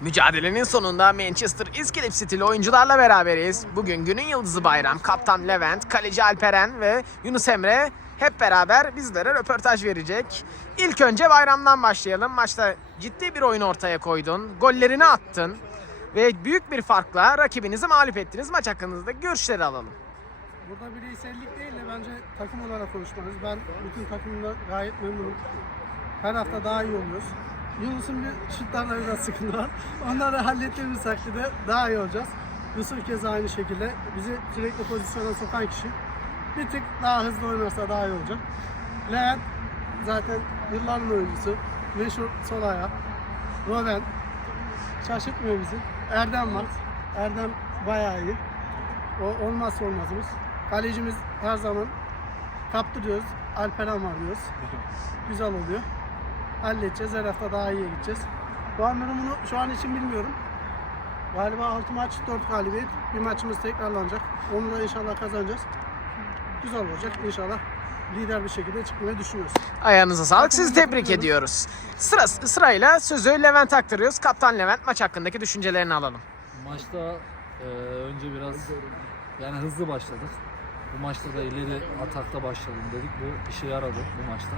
Mücadelenin sonunda Manchester İskilip stili oyuncularla beraberiz. Bugün günün yıldızı Bayram, Kaptan Levent, Kaleci Alperen ve Yunus Emre hep beraber bizlere röportaj verecek. İlk önce Bayram'dan başlayalım. Maçta ciddi bir oyun ortaya koydun. Gollerini attın. Ve büyük bir farkla rakibinizi mağlup ettiniz. Maç hakkında görüşleri alalım. Burada bireysellik değil de bence takım olarak konuşmalıyız. Ben bütün takımımla gayet memnunum. Her hafta daha iyi oluyoruz. Yunus'un bir şutlarla biraz sıkıntı var. Onları hallettiğimiz takdirde daha iyi olacağız. Yusuf keza aynı şekilde. Bizi sürekli pozisyona sokan kişi. Bir tık daha hızlı oynarsa daha iyi olacak. Levent zaten yılların oyuncusu. Meşhur sol ayağı. Robben. Şaşırtmıyor bizi. Erdem var. Erdem bayağı iyi. O olmazsa olmazımız. Kalecimiz her zaman kaptırıyoruz. Alperen var diyoruz. Güzel oluyor. Halledeceğiz. Her hafta daha iyiye gideceğiz. Puan durumunu şu an için bilmiyorum. Galiba 6 maç 4 galibiyet. Bir maçımız tekrarlanacak. Onu da inşallah kazanacağız. Güzel olacak inşallah. Lider bir şekilde çıkmayı düşünüyoruz. Ayağınıza sağlık. Sizi tebrik ediyoruz. Sıra, sırayla sözü Levent aktarıyoruz. Kaptan Levent maç hakkındaki düşüncelerini alalım. Maçta e, önce biraz yani hızlı başladık. Bu maçta da ileri atakta başladım dedik. Bu işe yaradı bu maçta.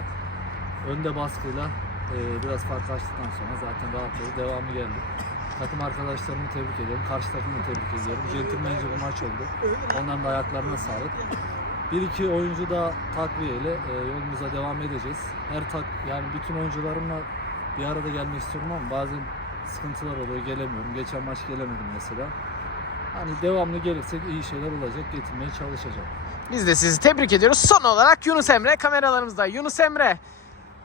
Önde baskıyla e, biraz fark açtıktan sonra zaten rahatladı. Devamı geldi. Takım arkadaşlarımı tebrik ediyorum. Karşı takımı tebrik ediyorum. Centilmence bir maç oldu. Onların da ayaklarına sağlık. Bir iki oyuncu da takviyeyle e, yolumuza devam edeceğiz. Her tak yani bütün oyuncularımla bir arada gelmek istiyorum ama bazen sıkıntılar oluyor gelemiyorum. Geçen maç gelemedim mesela. Hani devamlı gelirsek iyi şeyler olacak getirmeye çalışacağım. Biz de sizi tebrik ediyoruz. Son olarak Yunus Emre kameralarımızda. Yunus Emre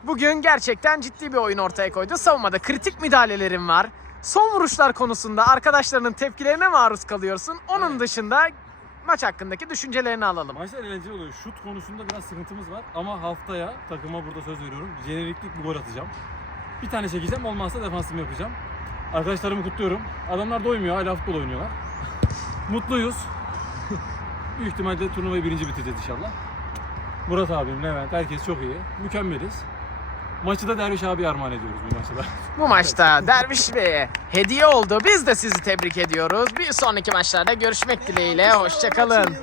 bugün gerçekten ciddi bir oyun ortaya koydu. Savunmada kritik müdahalelerin var. Son vuruşlar konusunda arkadaşlarının tepkilerine maruz kalıyorsun. Onun dışında maç hakkındaki düşüncelerini alalım. Maçlar eğlenceli oluyor. Şut konusunda biraz sıkıntımız var ama haftaya takıma burada söz veriyorum. Jeneriklik bir gol atacağım. Bir tane çekeceğim olmazsa defansımı yapacağım. Arkadaşlarımı kutluyorum. Adamlar doymuyor hala futbol oynuyorlar. Mutluyuz. Büyük ihtimalle turnuvayı birinci bitireceğiz inşallah. Murat abim, Levent herkes çok iyi. Mükemmeliz. Maçı da Derviş abi armağan ediyoruz bu maçı da. Bu maçta Derviş Bey'e hediye oldu. Biz de sizi tebrik ediyoruz. Bir sonraki maçlarda görüşmek dileğiyle. Hoşçakalın.